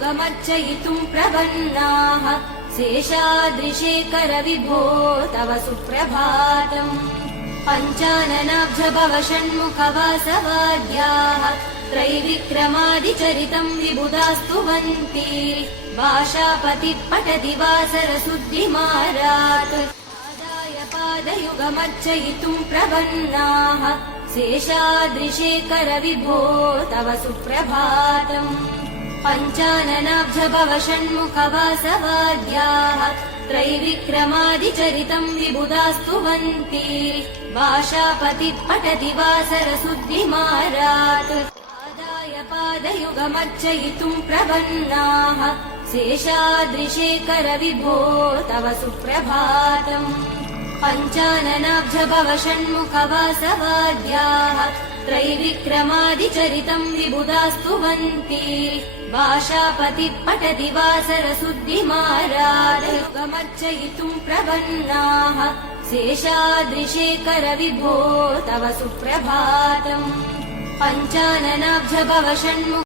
युगमर्चयितुम् प्रपन्नाः शेषाद्रिशेखर विभो तव सुप्रभातम् पञ्चाननाब्ज षण्मुखवासवाद्याः त्रैविक्रमादिचरितम् विबुधास्तुवन्ति भाषापतिः पठति वासरशुद्धिमारात् आदाय पादयुगमर्चयितुम् प्रपन्नाः शेषाद्रिशेखर विभो तव सुप्रभातम् पञ्चाननाब्ज षण्मुखवासवाद्याः त्रैविक्रमादिचरितम् विबुधास्तुवन्ति भाषापतिः पठति वासरशुद्धिमारात् आदाय पादयुगमर्चयितुम् प्रपन्नाः शेषाद्रिशेखर विभो तव सुप्रभातम् पञ्चाननाब्ज षण्मुखवासवाद्याः त्रैविक्रमादिचरितम् विबुधास्तुवन्ति भाषापतिः पठति वासरशुद्धिमारात् युगमर्चयितुम् प्रपन्नाः शेषाद्रिशेखर विभो तव सुप्रभातम् पञ्चाननाब्ज षण्मुख